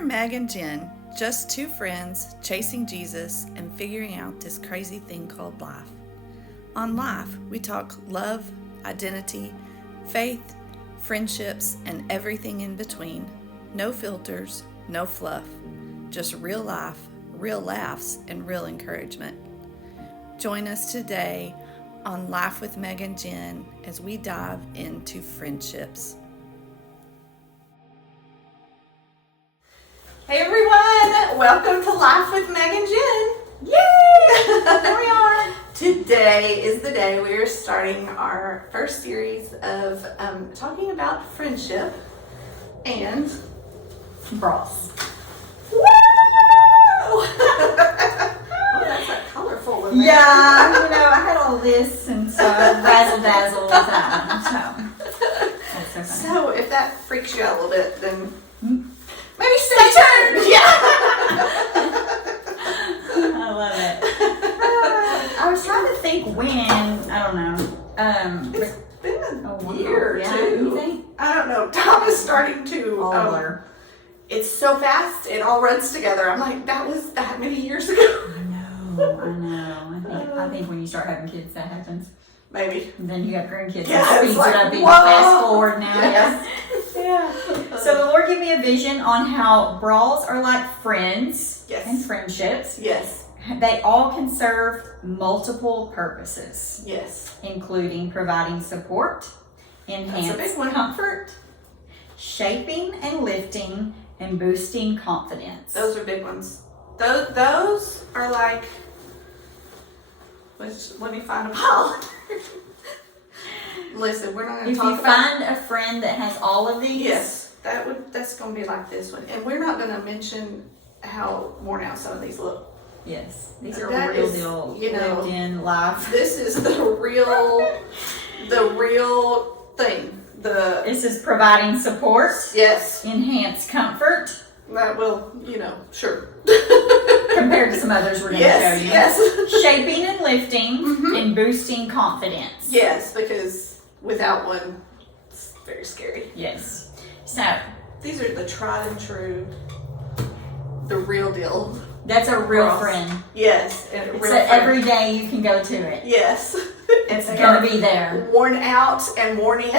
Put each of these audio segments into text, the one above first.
We're Meg and Jen, just two friends chasing Jesus and figuring out this crazy thing called life. On Life, we talk love, identity, faith, friendships, and everything in between. No filters, no fluff, just real life, real laughs, and real encouragement. Join us today on Life with Meg and Jen as we dive into friendships. Hey everyone, welcome to Life with Meg and Jen. Yay! There we are. Today is the day we are starting our first series of talking about friendship and bras. Woo! Oh, that's that colorful one. Yeah, I had all this and so razzle dazzle with that one. So that's so funny. So if that freaks you out a little bit, then maybe stay tuned. tuned. Yeah. I love it. I was trying to think when, I don't know. It's been a while. year or Yeah, two. you think? I don't know. Tom is starting to. All blur. It's so fast. It all runs together. I'm like, that was that many years ago. I know. I think when you start having kids, that happens. Maybe. And then you have grandkids. Yeah, It it's speeds like, it up even whoa. fast forward now. Yes. Yeah. So the Lord gave me a vision on how brawls are like friends Yes. and friendships. Yes. They all can serve multiple purposes, Yes. including providing support, That's a enhanced big one. comfort, shaping and lifting, and boosting confidence. Those are big ones. Those are like. Let me find a pile. Listen, we're not going If to you talk about. find a friend that has all of these, Yes, that's going to be like this one, and we're not going to mention how worn out some of these look. yes, these are That real is, deal, you know, lived in life. This is the real thing. This is providing support, Yes, enhanced comfort, that will, sure. compared to some others we're going to Yes, show you. yes. Shaping and lifting, Mhm. and boosting confidence. Yes, because without one, it's very scary. Yes. So, These are the tried and true, the real deal. that's a real Cross. friend. Yes, and a It's real a friend. every day you can go to it. Yes, It's They going are to be there. worn out and worn in,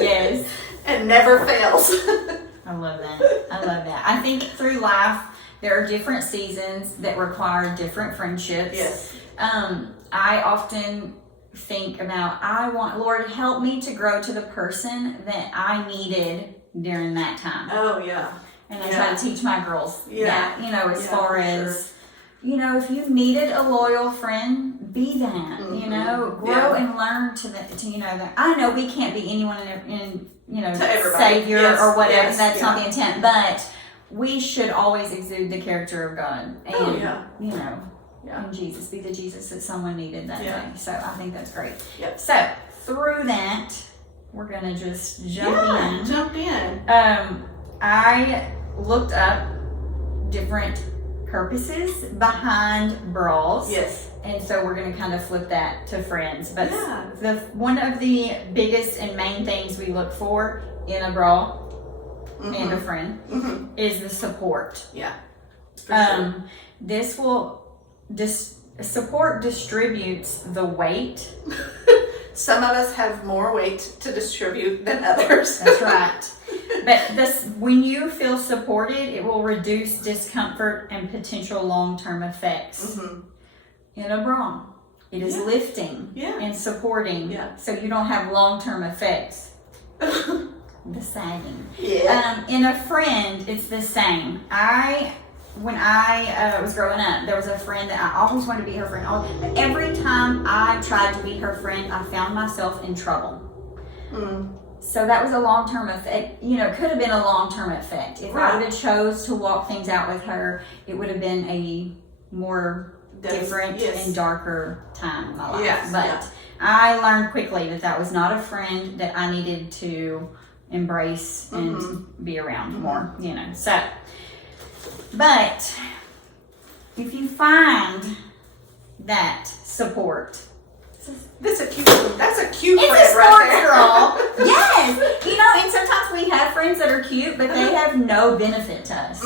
Yes. and never fails. I love that. I think through life, there are different seasons that require different friendships. Yes. I often think about, Lord, help me to grow to the person that I needed during that time. Oh yeah. And I try to teach my girls Yeah. that, as Yeah, far for as, if you've needed a loyal friend, be that, Mhm. grow Yeah. and learn that I know we can't be anyone in To everybody. savior Yes, or whatever. yes, That's not yeah. the intent, but we should always exude the character of God. And, Oh, yeah. Yeah. and Jesus, be the Jesus that someone needed that Yeah. day. So I think that's great. Yep. So through that, we're going to just jump in. Jump in. I looked up different purposes behind brawls. Yes. And so we're going to kind of flip that to friends. But Yeah. one of the biggest and main things we look for in a brawl and a friend Mhm. is the support. Yeah. For sure. This will support distributes the weight. Some of us have more weight to distribute than others. That's right. But when you feel supported, it will reduce discomfort and potential long-term effects. Mhm. In a brawl, it is Yeah. lifting Yeah. and supporting, Yeah. so you don't have long-term effects. The sagging. Yeah. In a friend, it's the same. When I was growing up, there was a friend that I always wanted to be her friend. But every time I tried to be her friend, I found myself in trouble. Mm. So that was a long-term effect. Could have been a long-term effect. If I would have chose to walk things out with her, it would have been a more different Yes. and darker time in my life. Yes, But yeah. I learned quickly that was not a friend that I needed to embrace and Mm-hmm. be around more, So, but if you find that support, That's a cute one. That's a cute it's friend a smart right there. girl. Yes. And sometimes we have friends friends that are cute, but they have no benefit to us.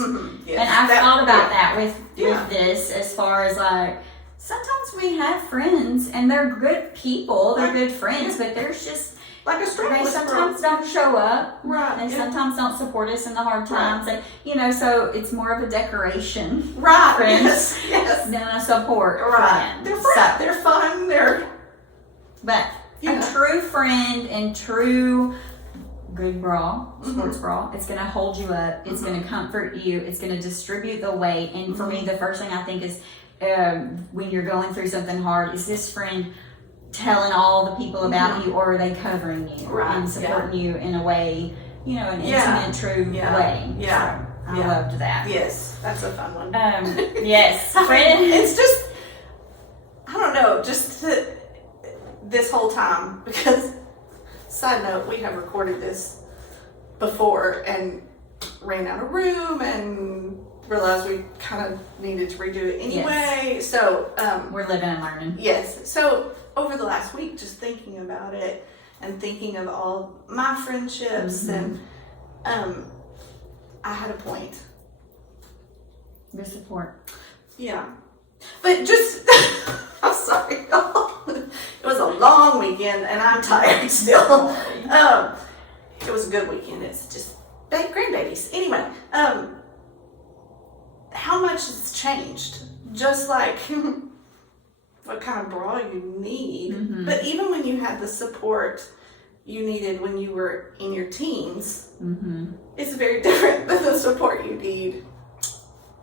Yes. And I've thought about that with Yeah. this, as far as like, sometimes we have friends and they're good people, they're good friends, but there's just, like a they strapless sometimes don't show up. Right. They yeah. sometimes don't support us in the hard times. And, you know, so it's more of a decoration Right. friends. Yes. than a support Right. friend. They're So, fun. They're fun. but Yeah. a true friend and true good bra, sports bra, it's going to hold you up. It's going to comfort you. It's going to distribute the weight. And for me, the first thing I think is when you're going through something hard, is this friend telling all the people about you, or are they covering you Right, and supporting you in a way, you know, an Yeah. intimate, true Yeah. way? Yeah. So I Yeah. loved that. Yes, that's a fun one. Yes, friend. It's just, I don't know, this whole time, because, side note, we have recorded this before and ran out of room and realized we kind of needed to redo it anyway. So, We're living and learning. yes. So, over the last week, just thinking about it and thinking of all my friendships, and I had a point. The support. Yeah. But just, I'm sorry, y'all. It was a long weekend and I'm tired still. It was a good weekend. It's just grandbabies. Anyway, how much has changed? Just like what kind of bra you need. But even when you had the support you needed when you were in your teens, it's very different than the support you need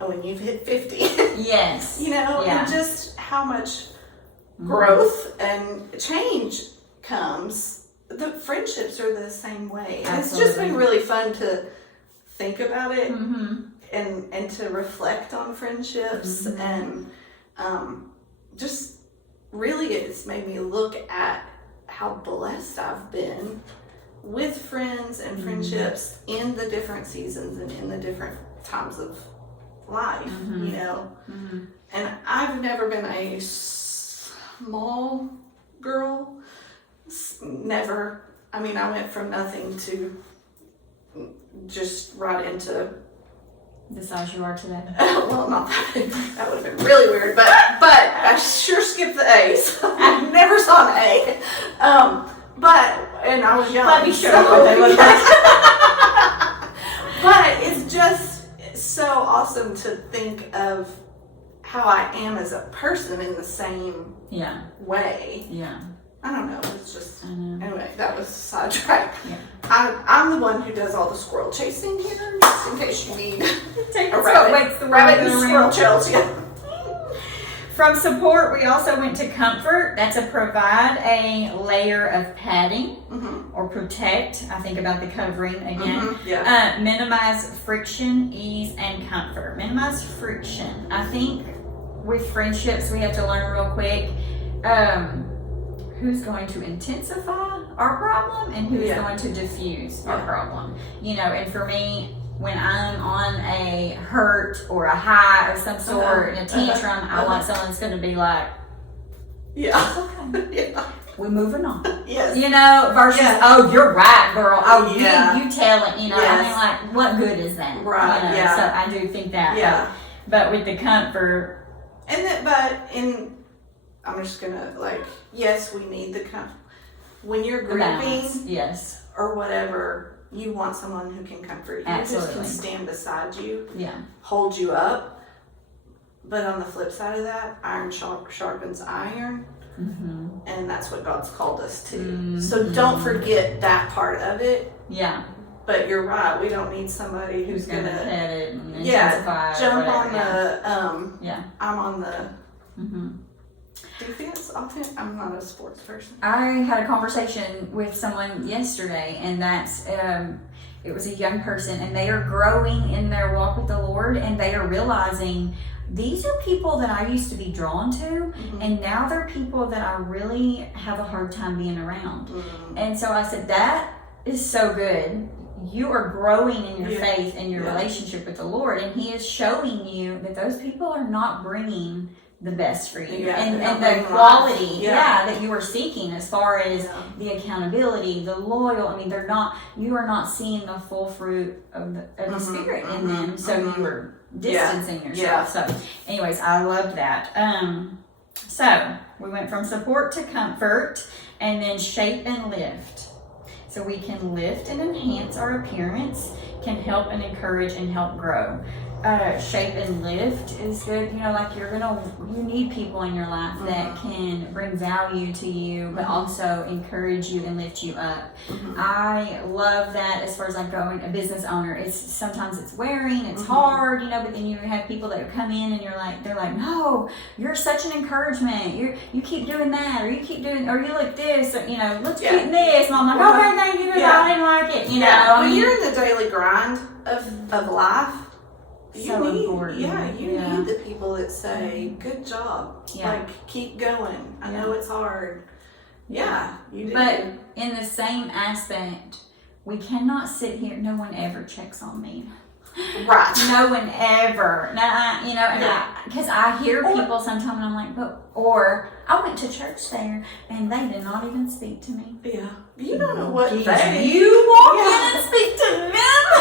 when you've hit 50. Yes. You know, Yeah. and just how much growth and change comes. The friendships are the same way. And it's just been really fun to think about it and to reflect on friendships and just really it's made me look at how blessed I've been with friends and friendships in the different seasons and in the different times of life, you know. And I've never been a small girl. Never. I mean, I went from nothing to just right into The size you are today. well, not that. That would have been really weird, but I sure skipped the A's. I never saw an A. And I was young. Let me show you what they look like. But it's just so awesome to think of how I am as a person in the same Yeah. way. Yeah. I don't know. It's just I know. anyway. That was a sidetrack. Yeah. I'm the one who does all the squirrel chasing here, just in case you need Take a it rabbit. so it makes the Rabbit world and go squirrel round. chase. Yeah. From support, we also went to comfort. That's to provide a layer of padding or protect. I think about the covering again. Yeah. Minimize friction, ease, and comfort. Minimize friction. I think with friendships, we have to learn real quick who's going to intensify our problem and who's going to diffuse our problem. You know, and for me, when I'm on a hurt or a high of some sort in a tantrum, I want someone that's going to be like, Yeah. okay, Yeah. we're moving on. Yes. You know, versus, oh, you're right, girl. Oh, Yeah. you tell it. You know, I Yes. mean, like, what good is that? Right, You know, yeah. So I do think that. Yeah. But with the comfort, I'm just gonna yes, we need the when you're the grieving balance. Yes. or whatever, you want someone who can comfort you, who just can stand beside you, Yeah. hold you up. But on the flip side of that, iron sharpens iron, and that's what God's called us to. So don't forget that part of it. Yeah. But you're right, we don't need somebody who's Gonna gonna pet it and intensify it or jump whatever, on the yeah. I'm on the defense, offense. I'm not a sports person. I had a conversation with someone yesterday, and that's it was a young person, and they are growing in their walk with the Lord, and they are realizing these are people that I used to be drawn to, and now they're people that I really have a hard time being around. And so I said, that is so good. You are growing in your faith and your relationship with the Lord, and He is showing you that those people are not bringing the best for you, Yeah, and the the quality, yeah. that you are seeking, as far as the accountability, the loyal. I mean, you are not seeing the full fruit of the Spirit in them, so you are distancing yourself. So, anyways, I loved that. So we went from support to comfort, and then shape and lift. So we can lift and enhance our appearance, can help and encourage and help grow. Shape and lift is good. You know, like you need people in your life that can bring value to you, but also encourage you and lift you up. I love that as far as like going a business owner. Sometimes it's wearing, it's hard, you know, but then you have people that come in and they're like, no, you're such an encouragement. You keep doing that, or you keep doing, or you look this, or, you know, let's keep this. And I'm like, okay, thank you, I didn't like it. You know, when you're in the daily grind of life, you need the people that say, good job, like, keep going. I know it's hard. Yeah, you do. But in the same aspect, we cannot sit here, no one ever checks on me. Right. No one ever. Now, you know, because I hear people sometimes and I'm like, or I went to church there and they did not even speak to me. Yeah. You don't know what You walk in and speak to them?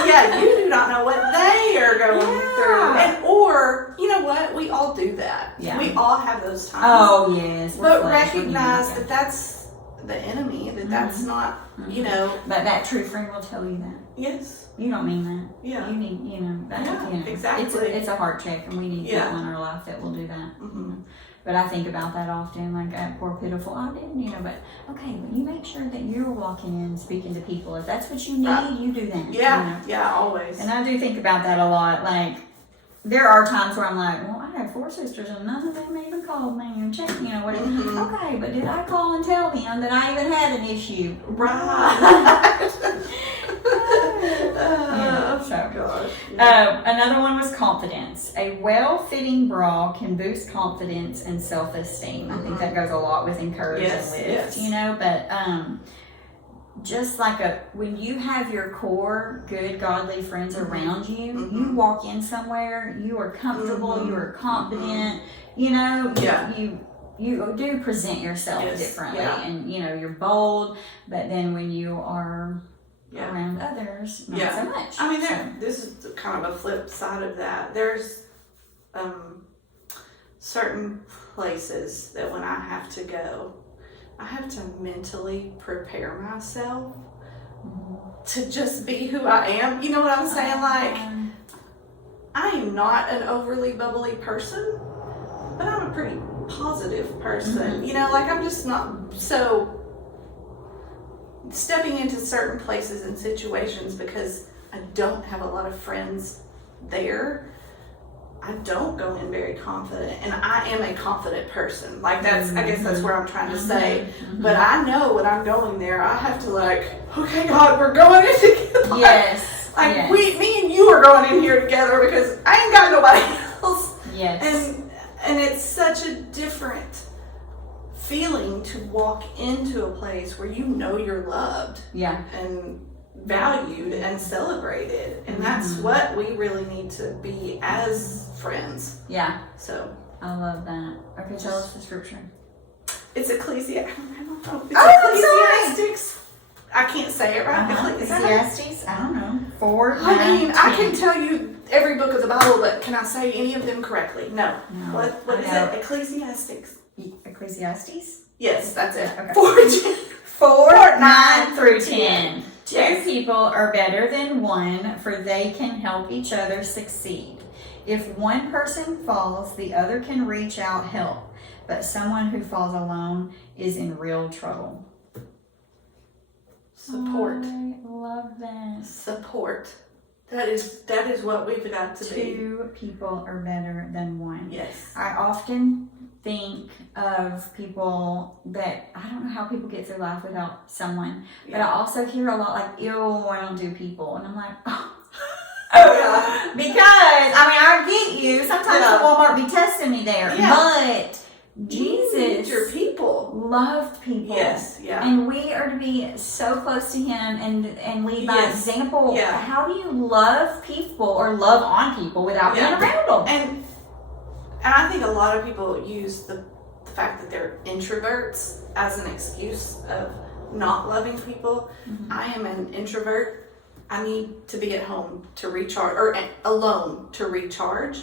Yeah, you do not know what they are going through. Or, you know what? We all do that. Yeah. We all have those times. Oh, yes. But recognize that that's the enemy, that's not, you know. But that true friend will tell you that. Yes. You don't mean that. Yeah. You need, you know, that, you know, exactly. It's a heart check, and we need people in our life that will do that. You know? But I think about that often, like, poor pitiful, I didn't, you know, but okay, but you make sure that you're walking in, speaking to people. If that's what you need, you do that. Yeah, you know? Always. And I do think about that a lot. Like, there are times where I'm like, well, I have 4 sisters and none of them even called me and checked, you know, whatever. Okay, but did I call and tell them that I even had an issue? Right. Another one was confidence. A well-fitting bra can boost confidence and self-esteem. I think that goes a lot with encourage and lift, you know, but just like when you have your core good godly friends around you, you walk in somewhere, you are comfortable, you are confident, you know, you do present yourself differently, and you know, you're bold, but then when you are around others, not so much. I mean, this is kind of a flip side of that. There's certain places that when I have to go, I have to mentally prepare myself to just be who I am. You know what I'm saying? Like, I am not an overly bubbly person, but I'm a pretty positive person. You know, like, I'm just not so stepping into certain places and situations because I don't have a lot of friends there. I don't go in very confident, and I am a confident person. Like, that's, I guess that's where I'm trying to say. But I know when I'm going there, I have to, like, okay, God, we're going in together. Yes. Like, me and you are going in here together because I ain't got nobody else. Yes. And it's such a different feeling to walk into a place where you know you're loved. And valued and celebrated, and that's what we really need to be as friends. So I love that. Okay, tell us the scripture. It's Ecclesiastes. Ecclesiastes. I can't say it right. Ecclesiastes. I don't know. 4. I mean, I can tell you every book of the Bible, but can I say any of them correctly? No. What is it? Ecclesiastes. Ecclesiastes. Yes, that's it. Okay. 4, 9 through 10. 2 people are better than one, for they can help each other succeed. If one person falls, the other can reach out help, but someone who falls alone is in real trouble. Support. I love that. Support. That is what we've got to be. 2 people are better than one. Yes. I often think of people that, I don't know how people get through life without someone, but I also hear a lot like, ew, I don't do people. And I'm like, because, I get you. Sometimes Walmart be testing me there, but Jesus your people loved people. Yes, and we are to be so close to Him and lead by example. How do you love people or love on people without being around them? And I think a lot of people use the fact that they're introverts as an excuse of not loving people. I am an introvert. I need to be at home to recharge, or alone to recharge.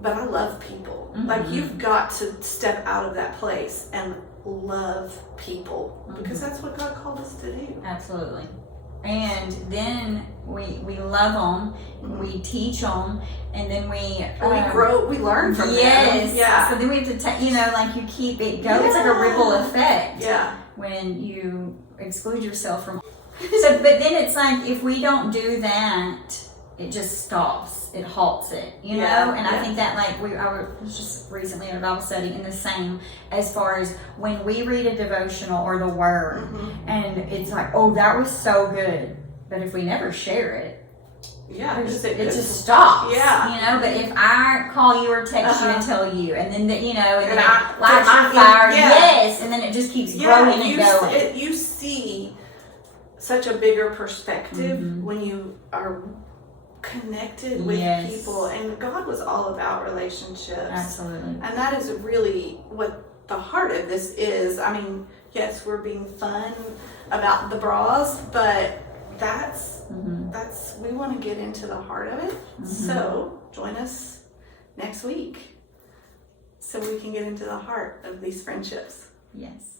But I love people. Like, you've got to step out of that place and love people, because that's what God called us to do. Absolutely. And then we love them, we teach them, and then we grow, we learn from them. Yeah. So then we have to, like, you keep it going. It's like a ripple effect. Yeah. When you exclude yourself from. So, but then it's like, if we don't do that, it just stops. It halts it, you know? And I think that, like, I was just recently in a Bible study, and the same as far as when we read a devotional or the Word, and it's like, oh, that was so good. But if we never share it, it just stops. Yeah. You know, but if I call you or text you and tell you, and then, and then I lights your fire, yes, and then it just keeps growing and going. You see such a bigger perspective when you are connected with people, and God was all about relationships. Absolutely. And that is really what the heart of this is. I mean, yes, we're being fun about the bras, but that's we want to get into the heart of it. So join us next week so we can get into the heart of these friendships. Yes.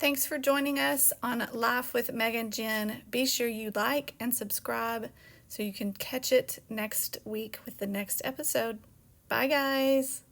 Thanks for joining us on Life with Meg and Jen. Be sure you like and subscribe so you can catch it next week with the next episode. Bye, guys.